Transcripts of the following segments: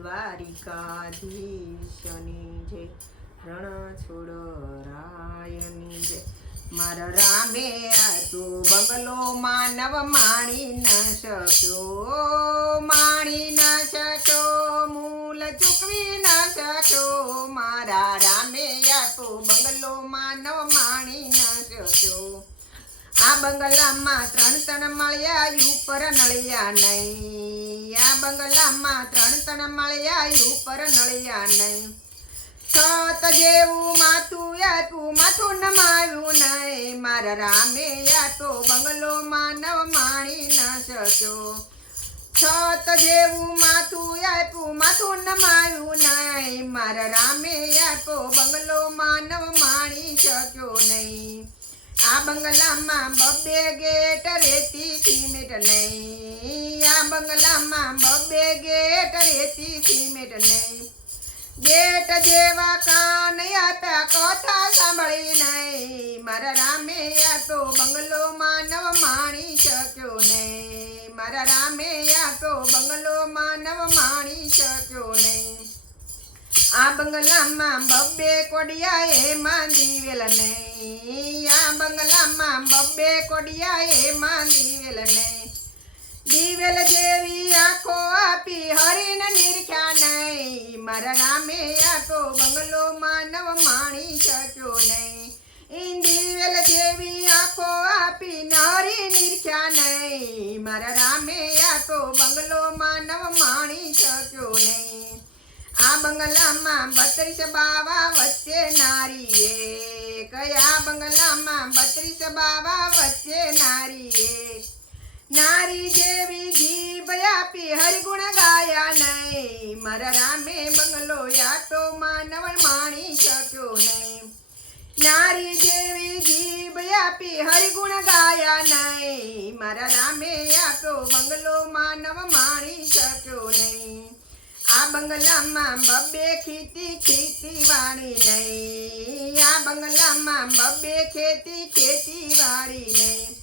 દ્વારિકાધીશની જય. રણ છોડ રાયની જય. મારા રામે તો બંગલો માનવ માણી ન શક્યો. માણી ન શક્યો, મૂલ ચૂકવી ન શક્યો. મારા રામે તો બંગલો શક્યો આ બંગલામાં ત્રણ ત્રણ મળ્યા ઉપર નળિયા નહીં. આ બંગલામાં ત્રણ ત્રણ મળ્યા ઉપર નળિયા નહીં. છત જેવું માથું આપ્યું, માથું નમાયું નહીં. મારા રામે આ તો બંગલો માનવ માણી ન શક્યો. છત જેવું માથું આપ્યું, માથું નમાયું નહીં. મારા રામે આ તો બંગલો માનવ માણી શક્યો નહીં. આ બંગલામાં બબ્બે ગેટ રેતી સિમેન્ટ નહીં. આ બંગલામાં બબ્બે ગેટ રેતી સિમેન્ટ નહીં. ગેટ જેવા કાન આપ્યા કથા સાંભળી નહીં. મારા રામે આ તો બંગલો માનવ માણી શક્યો નહીં. મારા રામે આ તો બંગલો માનવ માણી શક્યો નહીં. આ બંગલામાં બબ્બે કોડિયા માંદી વેલ નહીં. આ બંગલામાં બબ્બે કોડિયા માંદી વેલ નહીં. દિવેલ જેવી આંખો આપી હરીને નિરખ્યા નહીં. મારા નામે આ તો બંગલો માનવ માણી શક્યો નહીં. દીવેલ જેવી આંખો આપી હરી નિરખ્યા નહીં. મારા રામે આ તો બંગલો માનવ માણી શક્યો નહીં. આ બંગલામાં બત્રીસ બાવા વચ્ચે નારીએ કયા બંગલામાં બત્રીસ બાવા વચ્ચે નારીએ નારી જેવી જીભ આપી હરિગુણ ગાયા નહીં. મારા રામે બંગલો યા તો માનવ માણી શક્યો નહીં. નારી જેવી જીભ આપી હરિગુણ ગાયા નહીં. મારા રામે યા તો બંગલો માનવ માણી શક્યો નહીં. આ બંગલામાં બબ્બે ખેતી ખેતી વાળી નહીં આ બંગલામાં બબ્બે ખેતી ખેતી વાળી નહીં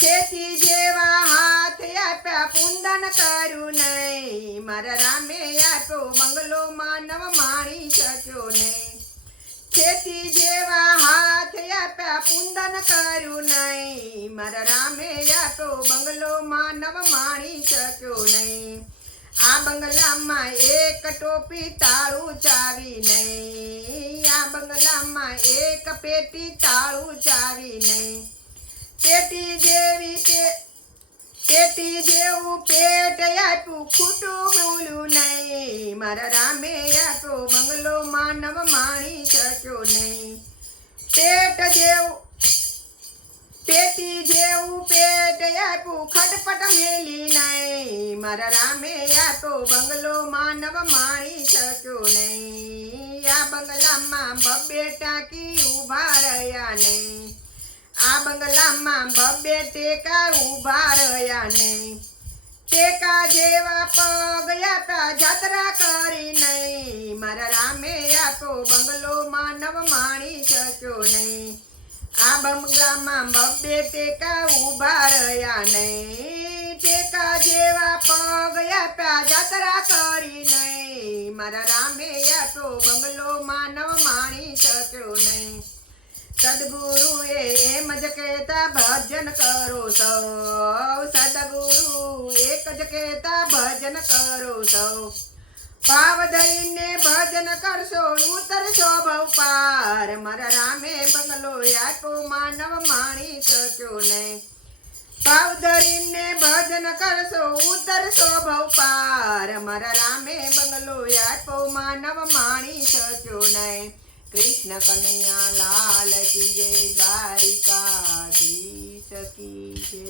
ખેતી જેવા હાથ આપ્યા પૂંદન કર્યું નહીં. મારા રામે આપ્યો બંગલો માનવ માણી શક્યો નહીં. ખેતી જેવા હાથ આપ્યા પૂંદન કર્યું નહીં. મારા રામે આપ્યો બંગલો માનવ માણી શક્યો નહીં. આ બંગલામાં એક ટોપી તાળું ચાવી નહીં આ બંગલામાં એક પેટી તાળું ચાવી નહીં પેટી જેવી તે પેટી જેવું પેટ આપ્યું ખોટું બોલ્યું નહીં. મારા રામે આપ્યો બંગલો માનવ માણી શક્યો નહીં. પેટ જેવું પેટ ખટપટ મેલી નહીં મારા રામે આ તો બંગલો માનવ માણી શક્યો નહીં. આ બંગલામાં બબ્બે ટાંકી ઊભા રહ્યા નહીં. આ બંગલામાં બબ્બે ટેકા ઊભા રહ્યા નહીં. ટેકા જેવા પગયા તા જાત્રા કરી નહીં. મારા રામે આ તો બંગલો માનવ માણી શક્યો નહીં. આ બંગલામાં બબ્બે ટેકા ઊભા રહ્યા નહીં. ટેકા જેવા પગ આપ્યા જાત્રા કરી નહીં મારા રામે તો બંગલો માનવ માણી શક્યો નહીં. સદગુરુએ એમ જ કહેતા, ભજન કરો સૌ. સદગુરુ એક જ કહેતા, ભજન કરો સૌ. ભાવ ધરીને ભજન કરશો ઉતરશો ભવ પાર મારા રામે બંગલો આટો માનવ માણી શક્યો નહીં. પાવ ધરીને ભજન કરશો, ઉતરશો ભવ પાર મારા રામે બંગલો આટો માનવ માણી શક્યો નહીં. કૃષ્ણ કનૈયા લાલ જય, દ્વારિકાધીશ કી જય.